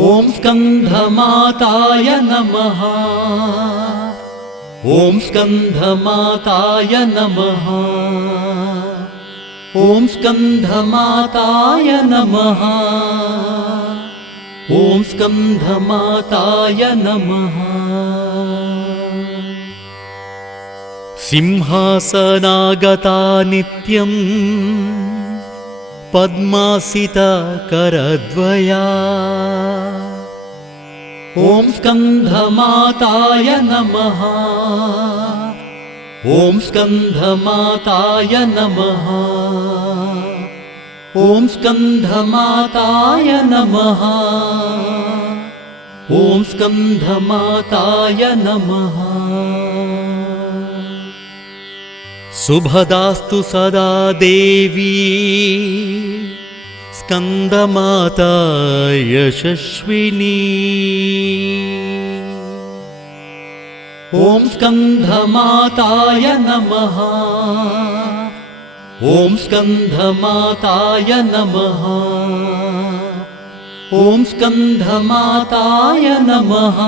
ॐ स्कन्धमाताय नमः। ॐ स्कन्धमाताय नमः। ॐ स्कन्धमाताय नमः। ॐ स्कन्धमाताय नमः। सिंहासनागता नित्यं पद्मासिता करद्वया। ॐ स्कन्धमाताय नमः। ॐ स्कन्धमाताय नमः। ॐ स्कन्धमाताय नमः। ॐ स्कन्धमाताय नमः। शुभदास्तु सदा देवी स्कन्दमाता यशस्विनी। ॐ स्कन्धमाताय नमः। ॐ स्कन्धमाताय नमः। ॐ स्कन्धमाताय नमः।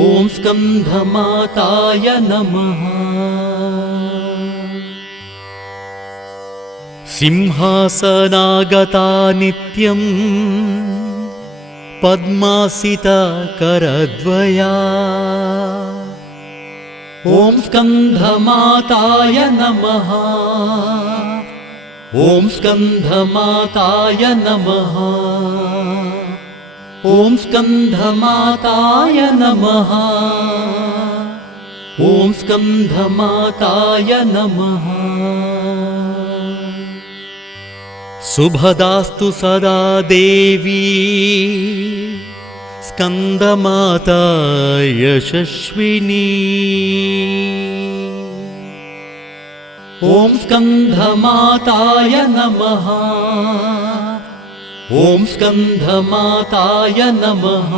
ॐ स्कन्धमाताय नमः। सिंहासनागता नित्यं पद्मासिता करद्वया। ॐ स्कन्धमाताय नमः। ॐ स्कन्धमाताय नमः। ॐ स्कन्धमाताय नमः। ॐ स्कन्धमाताय नमः। शुभदास्तु सदा देवी स्कन्दमाता यशस्विनी। ॐ स्कन्धमाताय नमः। ॐ स्कन्धमाताय नमः।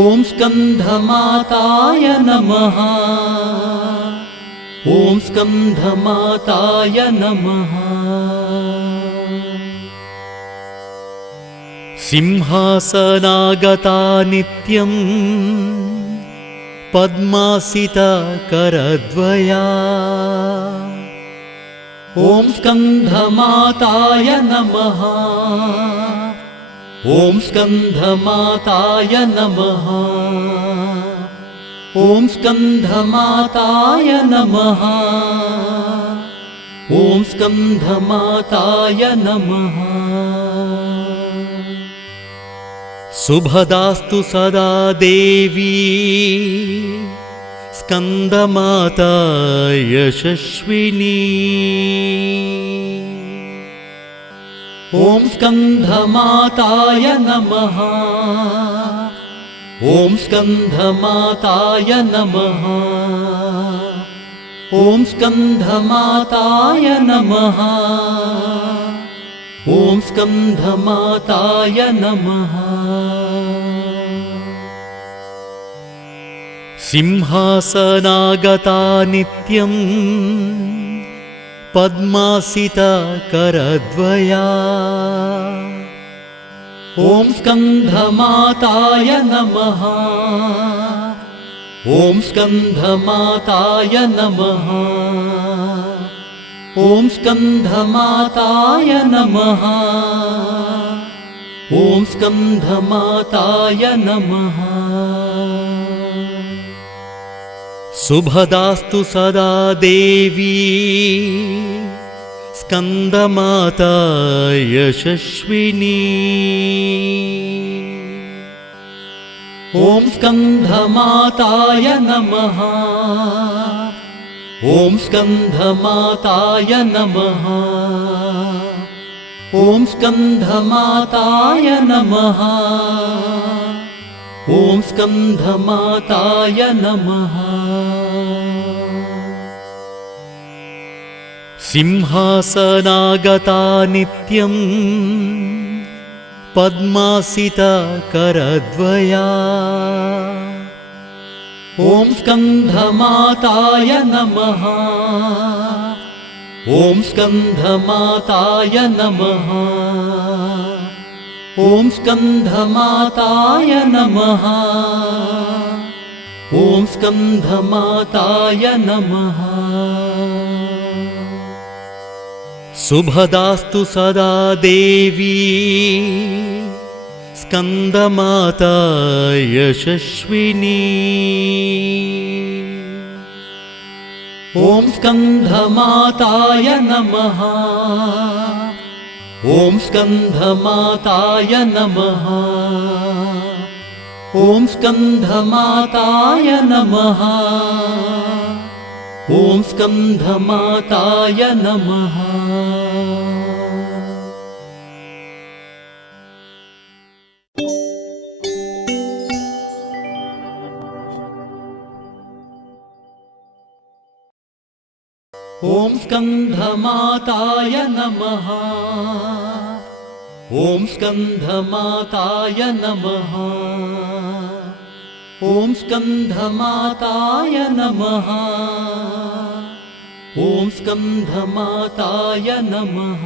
ॐ स्कन्धमाताय नमः। ॐ स्कन्धमाताय नमः। सिंहासनागता नित्यं पद्मासिता करद्वया। ॐ स्कन्धमाताय नमः। ॐ स्कन्धमाताय नमः। ॐ स्कन्धमाताय नमः। ॐ स्कन्धमाताय नमः। शुभदास्तु सदा देवी स्कन्दमाता यशस्विनी। ॐ स्कन्धमाताय नमः। ॐ स्कन्धमाताय नमः। ॐ स्कन्धमाताय नमः। ॐ स्कन्धमाताय नमः। सिंहासनागता नित्यं पद्मासिता करद्वया। ॐ स्कन्धमाताय नमः। ॐ स्कन्धमाताय नमः। ॐ स्कन्धमाताय नमः। ॐ स्कन्धमाताय नमः। शुभदास्तु सदा देवी स्कन्दमाता यशस्विनी। ॐ स्कन्धमाताय नमः। ॐ स्कन्धमाताय नमः। ॐ स्कन्धमाताय नमः। ॐ स्कन्धमाताय नमः। सिंहासनागता नित्यं पद्मासिता करद्वया। ॐ स्कन्धमाताय नमः। ॐ स्कन्धमाताय नमः। ॐ स्कन्धमाताय नमः। ॐ स्कन्धमाताय नमः। शुभदास्तु सदा देवी स्कन्दमाता यशस्विनी। ॐ स्कन्धमाताय नमः। ॐ स्कन्धमाताय नमः। ॐ स्कन्धमाताय नमः। ॐ स्कन्धमाताय नमः। ॐ स्कन्धमाताय नमः। ॐ स्कन्धमाताय नमः। ॐ स्कन्धमाताय नमः। ॐ स्कन्धमाताय नमः।